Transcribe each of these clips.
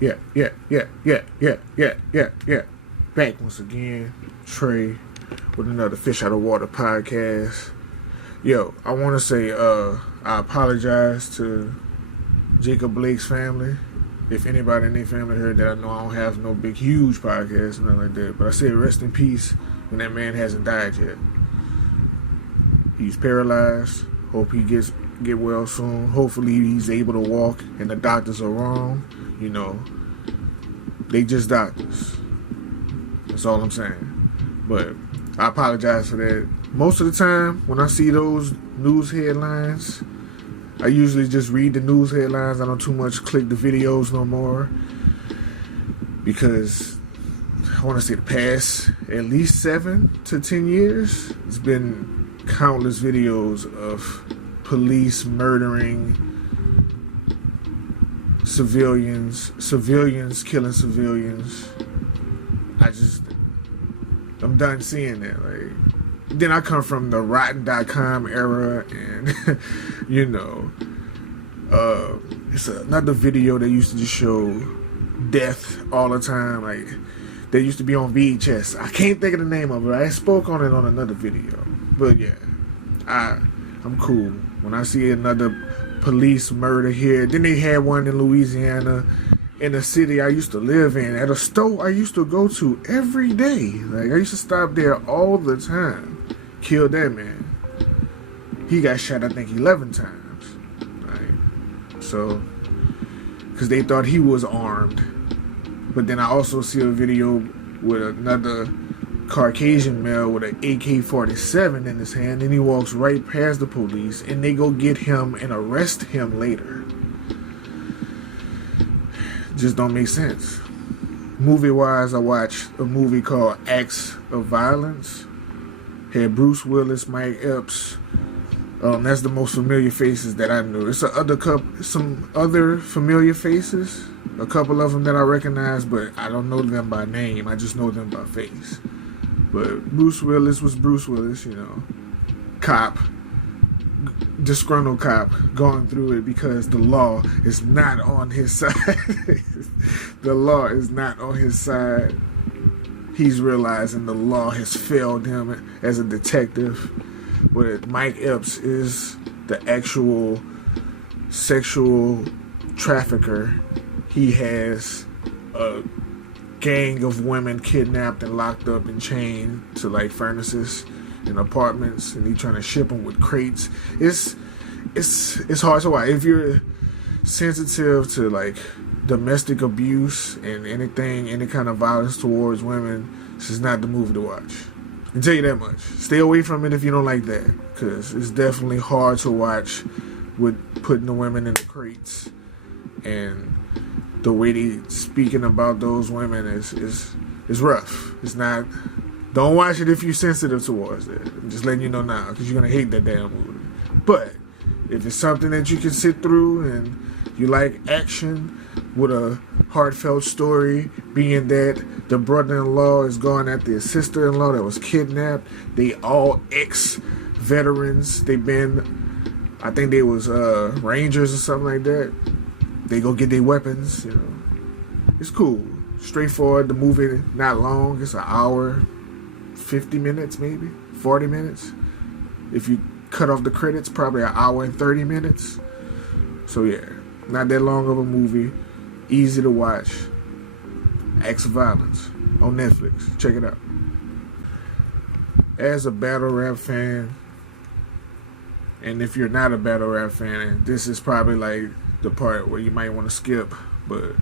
yeah. Back once again, Trey, with another Fish Out of Water podcast. Yo, I want to say I apologize to Jacob Blake's family. If anybody in their family heard that, I know I don't have no big, huge podcast, nothing like that. But I say rest in peace when that man hasn't died yet. He's paralyzed. Hope he get well soon. Hopefully he's able to walk and the doctors are wrong. You know, they just doctors. That's all I'm saying. But I apologize for that. Most of the time when I see those news headlines, I usually just read the news headlines. I don't too much click the videos no more, because I want to say the past at least 7 to 10 years, it's been countless videos of police murdering civilians killing civilians. I'm done seeing that. Like, then I come from the rotten.com era, and you know, it's another video that used to just show death all the time. Like, they used to be on VHS. I can't think of the name of it. I spoke on it on another video. But yeah, I'm cool. When I see another police murder here, then they had one in Louisiana, in the city I used to live in, at a store I used to go to every day. Like, I used to stop there all the time. Killed that man. He got shot, I think, 11 times. Right? So, because they thought he was armed. But then I also see a video with another Caucasian male with an AK-47 in his hand, and he walks right past the police, and they go get him and arrest him later. Just don't make sense. Movie-wise, I watched a movie called Acts of Violence. Had Bruce Willis, Mike Epps. That's the most familiar faces that I knew. It's some other familiar faces, a couple of them that I recognize, but I don't know them by name. I just know them by face. But Bruce Willis was Bruce Willis, you know, cop, disgruntled cop, going through it because the law is not on his side. The law is not on his side. He's realizing the law has failed him as a detective. But Mike Epps is the actual sexual trafficker. He has a gang of women kidnapped and locked up and chained to like furnaces and apartments, and he's trying to ship them with crates. It's hard to watch. If you're sensitive to like domestic abuse and any kind of violence towards women, this is not the movie to watch. I can tell you that much. Stay away from it if you don't like that, because it's definitely hard to watch with putting the women in the crates, and the way they speaking about those women is rough. It's not. Don't watch it if you're sensitive towards it. I'm just letting you know now, because you're gonna hate that damn movie. But if it's something that you can sit through and you like action with a heartfelt story, being that the brother-in-law is going after his sister-in-law that was kidnapped. They all ex-veterans. They've been, I think they was Rangers or something like that. They go get their weapons, you know. It's cool. Straightforward. The movie not long. It's an hour, 50 minutes maybe, 40 minutes. If you cut off the credits, probably an hour and 30 minutes. So yeah, not that long of a movie. Easy to watch. Acts of Violence on Netflix. Check it out. As a battle rap fan, and if you're not a battle rap fan, this is probably like the part where you might want to skip, but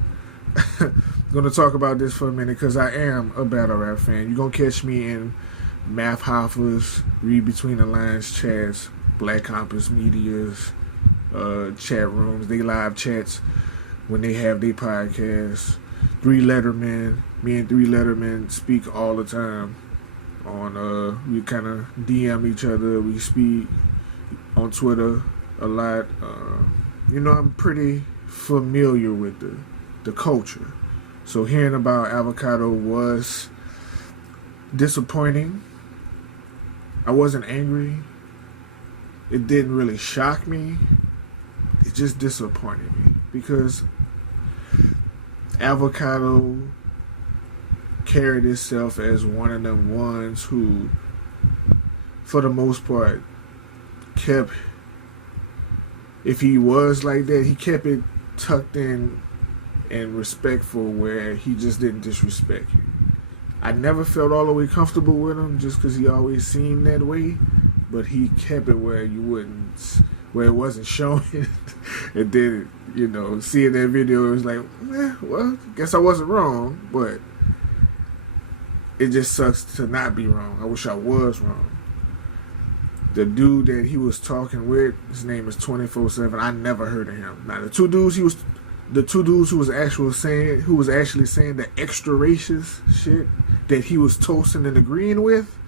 I'm going to talk about this for a minute because I am a battle rap fan. You're going to catch me in Math Hoffers, Read Between the Lines chats, Black Compass Media's chat rooms, they live chats when they have their podcasts. Three Letterman, me and Three Letterman speak all the time. We kind of DM each other. We speak on Twitter a lot. You know, I'm pretty familiar with the culture. So hearing about Avocado was disappointing. I wasn't angry. It didn't really shock me. It just disappointed me because Avocado carried itself as one of them ones who, for the most part, kept, if he was like that, he kept it tucked in and respectful, where he just didn't disrespect you. I never felt all the way comfortable with him just because he always seemed that way, but he kept it where you wouldn't, where it wasn't showing. And then, seeing that video, it was like, well, guess I wasn't wrong, but it just sucks to not be wrong. I wish I was wrong. The dude that he was talking with, his name is 24/7. I never heard of him. Now the two dudes who was actually saying the extra racist shit that he was toasting and agreeing with,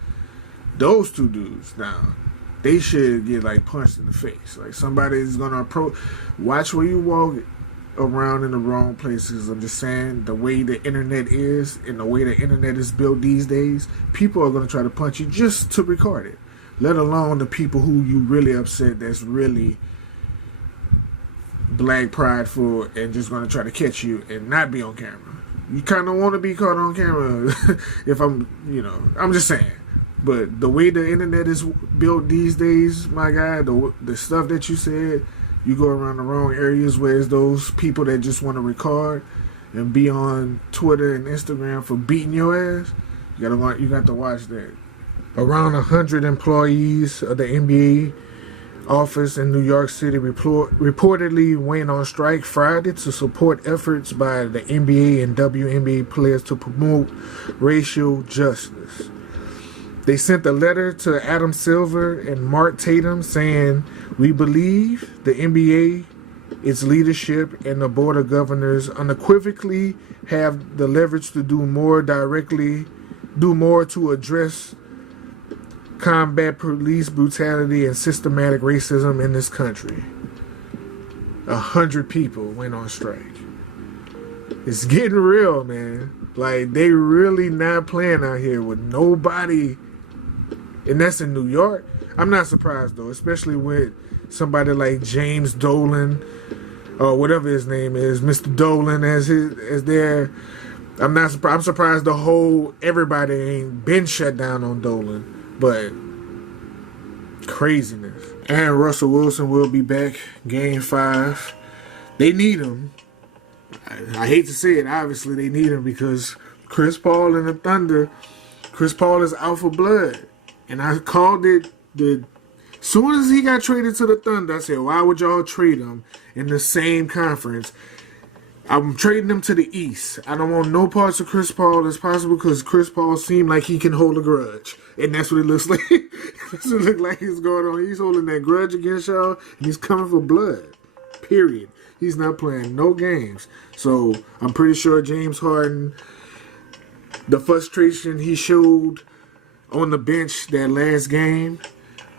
those two dudes now, they should get like punched in the face. Like, somebody is gonna watch where you walk around in the wrong places. I'm just saying, the way the internet is and the way the internet is built these days, people are gonna try to punch you just to record it. Let alone the people who you really upset, that's really black prideful and just going to try to catch you and not be on camera. You kind of want to be caught on camera if I'm just saying. But the way the internet is built these days, my guy, the stuff that you said, you go around the wrong areas where it's those people that just want to record and be on Twitter and Instagram for beating your ass. You got to watch that. Around 100 employees of the NBA office in New York City reportedly went on strike Friday to support efforts by the NBA and WNBA players to promote racial justice. They sent a letter to Adam Silver and Mark Tatum saying, "We believe the NBA, its leadership, and the Board of Governors unequivocally have the leverage to do more to address combat police brutality and systematic racism in this country." 100 people went on strike. It's getting real, man. Like, they really not playing out here with nobody, and that's in New York. I'm not surprised though, especially with somebody like James Dolan, or whatever his name is, Mr. Dolan, as their. I'm surprised everybody ain't been shut down on Dolan. But craziness. And Russell Wilson will be back Game 5. They need him. I hate to say it. Obviously, they need him because Chris Paul and the Thunder. Chris Paul is out for blood. And I called it soon as he got traded to the Thunder, I said, why would y'all trade him in the same conference? I'm trading him to the East. I don't want no parts of Chris Paul as possible because Chris Paul seemed like he can hold a grudge. And that's what it looks like. That's what it looks like he's going on. He's holding that grudge against y'all, and he's coming for blood. Period. He's not playing no games. So I'm pretty sure James Harden, the frustration he showed on the bench that last game,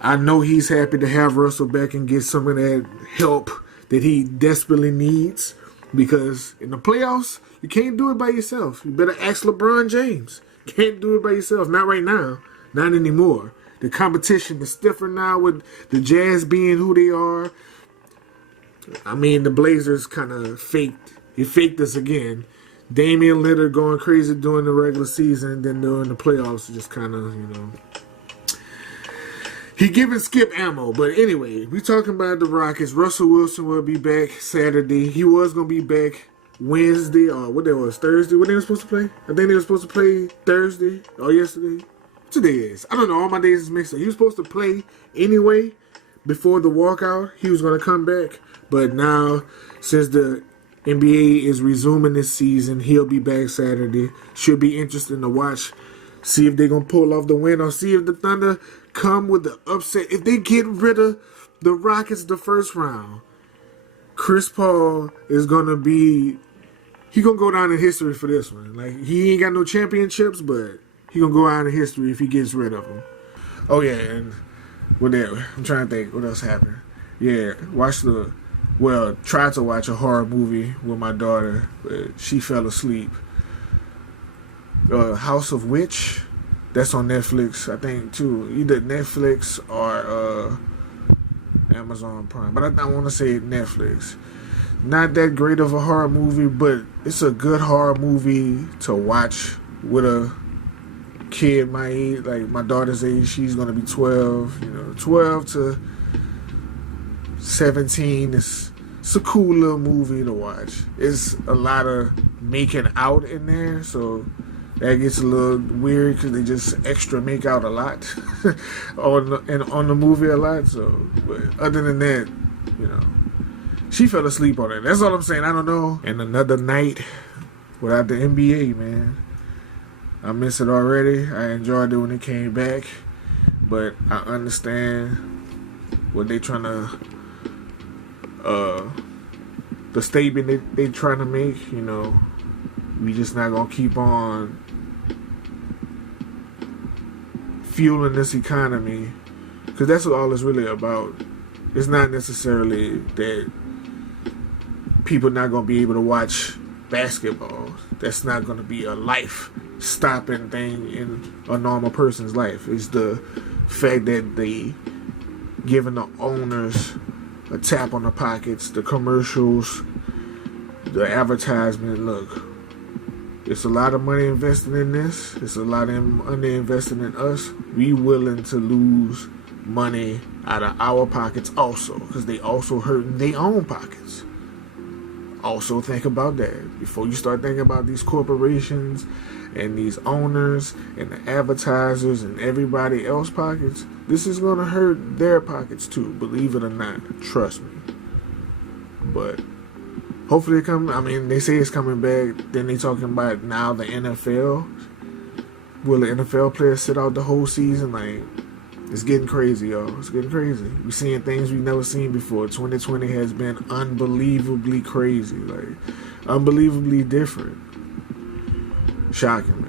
I know he's happy to have Russell back and get some of that help that he desperately needs. Because in the playoffs, you can't do it by yourself. You better ask LeBron James. Can't do it by yourself. Not right now. Not anymore. The competition is stiffer now with the Jazz being who they are. I mean, the Blazers kind of faked. He faked us again. Damian Lillard going crazy during the regular season. And then during the playoffs, just kind of, he giving Skip ammo. But anyway, we talking about the Rockets. Russell Wilson will be back Saturday. He was going to be back Wednesday, or what that was, Thursday. What they were supposed to play? I think they were supposed to play Thursday or yesterday. Today is. I don't know. All my days is mixed up. He was supposed to play anyway before the walkout. He was going to come back. But now, since the NBA is resuming this season, he'll be back Saturday. Should be interesting to watch. See if they're going to pull off the win, or see if the Thunder come with the upset. If they get rid of the Rockets the first round, Chris Paul is going to be... He going to go down in history for this one. Like, he ain't got no championships, but he going to go out in history if he gets rid of them. Oh, yeah, and with that, I'm trying to think what else happened. Yeah, tried to watch a horror movie with my daughter, but she fell asleep. House of Witch, that's on Netflix, I think, too. Either Netflix or Amazon Prime, but I want to say Netflix. Not that great of a horror movie, but it's a good horror movie to watch with a kid my age, like my daughter's age. She's gonna be 12. 12 to 17. It's a cool little movie to watch. It's a lot of making out in there, so that gets a little weird because they just extra make out a lot on the movie a lot. So, but other than that, she fell asleep on it. That's all I'm saying. I don't know. And another night without the NBA, man. I miss it already. I enjoyed it when it came back, but I understand what they trying to, the statement they trying to make. We just not gonna keep on fueling this economy, because that's what all it's really about. It's not necessarily that people not gonna be able to watch basketball. That's not gonna be a life-stopping thing in a normal person's life. It's the fact that they giving the owners a tap on the pockets, the commercials, the advertisement. Look, it's a lot of money invested in this. It's a lot of money invested in us. We willing to lose money out of our pockets also, because they also hurting their own pockets. Also think about that before you start thinking about these corporations and these owners and the advertisers and everybody else's pockets. This is going to hurt their pockets too, believe it or not. Trust me. But hopefully it come. I mean, they say it's coming back. Then they talking about now the NFL. Will the NFL players sit out the whole season? Like, it's getting crazy, y'all. It's getting crazy. We're seeing things we've never seen before. 2020 has been unbelievably crazy. Like, unbelievably different. Shocking.